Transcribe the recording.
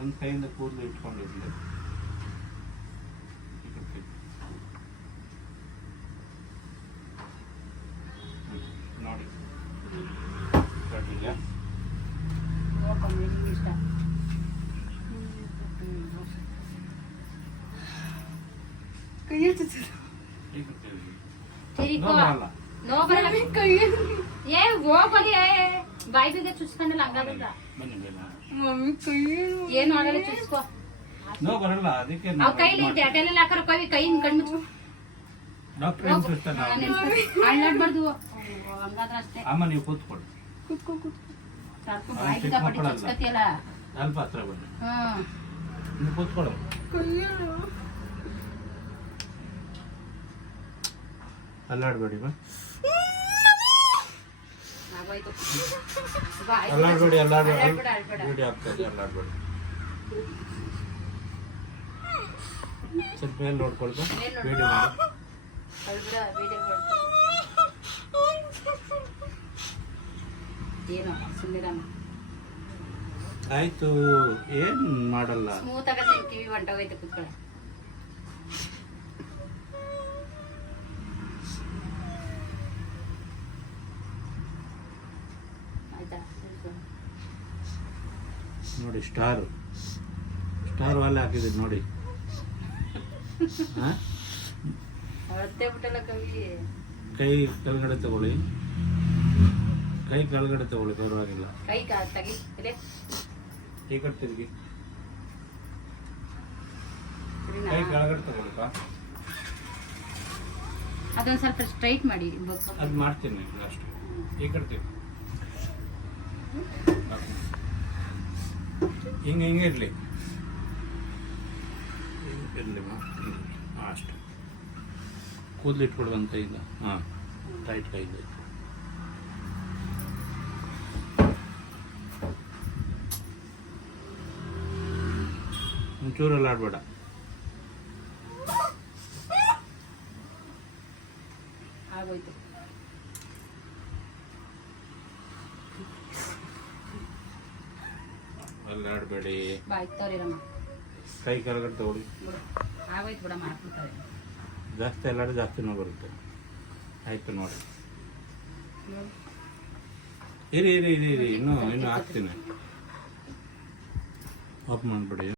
ಒಂದು ಕೈಯಿಂದ ಕೂದಲು ಇಟ್ಕೊಂಡಿರ್ಲಿ. ನೋಡಿ ಕಟ್ಟಿದ್ಯಾ? ಬಾಯಿ ಬಿಗ ಚುಚ್ಕೊಂಡಲ್ಲ ಹಂಗಾಗಲ್ಲ. ಏನು ಆಗಲ್ಲ, ಚುಚ್ಕೋ. ನೋ ಬರಲ್ಲ, ಅದಕ್ಕೆ ಅವ್ ಕೈಲಿ ಅಟೆಲ್ಲ ಹಾಕರ ಕೈಯಿಂದ ಕಣ್ಮುಚ್ಚು. ಡಾಕ್ಟರ್ ಏನು ಸಿಸ್ಟರ್ ಅಳ್ಳಾಡ್ಬಾರ್ದು, ಹಂಗಾದ್ರೆ ಅಷ್ಟೇ. ಅಮ್ಮ ನೀವು ಕೂತ್ಕೊಳ್ಳಿ. ಬಾಯಿ ಬಿಗ ಪಟ್ಟಿ ಚುಚ್ಕತಿಯಲ್ಲ. ಸ್ವಲ್ಪ ಹತ್ರ ಬನ್ನಿ. ನೀವು ಕೂತ್ಕೊಳ್ಳೋ. ಅಲ್ಲಾಡ್ಬೇಡಿ ಬಾ. ಅಲ್ಲಾಡ್ಬೇಡಿ, ವಿಡಿಯೋ ಆಗ್ತದೆ. ಅಲ್ಲಾಡ್ಬೇಡಿ, ಸ್ವಲ್ಪ ಮೇಲೆ ನೋಡ್ಕೊಳ್ಬಾ. ವಿಡಿಯೋ ಮಾಡಿ. ಏನೋ ಸುಂದರಮ್ಮ ಆಯ್ತು, ಏನ್ ಮಾಡಲ್ಲ. ಸ್ಮೂತ್ ಆಗತ್ತೆ. ಕಿವಿ ಹೊಂಟೋಗೈತೆ, ಕುತ್ಕೊಳ್ಳ. ನೋಡಿ ಸ್ಟಾರ್ ವಾಲೆ ಹಾಕಿದ್ದೀನಿ ನೋಡಿ. ಕೈ ಕೆಳಗಡೆ ತಗೊಳ್ಳಿ, ಪರವಾಗಿಲ್ಲ. ಈ ಕಡೆ ತಿರುಗಿ, ಕೈ ಕೆಳಗಡೆ ತಗೊಳ್ಳಿಪ್ಪ. ಅದೊಂದು ಸ್ವಲ್ಪ ಸ್ಟ್ರೈಟ್ ಮಾಡಿ. ಅದು ಮಾಡ್ತೀನಿ ಅಷ್ಟು. ಈ ಕಡೆ ತಿರುಗಿ, ಹಿಂಗೆ ಇರಲಿ ಅಷ್ಟು. ಕೂದಲು ಇಟ್ಕೊಡುವಂತ ಇಲ್ಲ. ಹಾಂ, ಟೈಟ್ ಕೈಯಿಂದ ಒಂಚೂರಲ್ಲಿ ಆಡ್ಬೇಡ. ಆಗೋಯ್ತು. ಅಲ್ಲಾಡಬೇಡಿ. ಬಾಯ್ತವ್ರಿರಮ್ಮ. ಕೈ ಕೆಳಗಡೆ ತಗೊಳ್ಳಿ. ಆಗೋಯ್ತು ಬಿಡ, ಮಾಡ್ಕೊಳ್ತಾರೆ. ಜಾಸ್ತಿ ಅಲ್ಲಾಡಿ ಜಾಸ್ತಿ ನೋವು ಬರುತ್ತೆ. ಆಯ್ತು ನೋಡಿ. ಇರಿ ಇನ್ನೂ ಹಾಕ್ತೀನಿ. ಆಫ್ ಮಾಡಿಬಿಡಿ.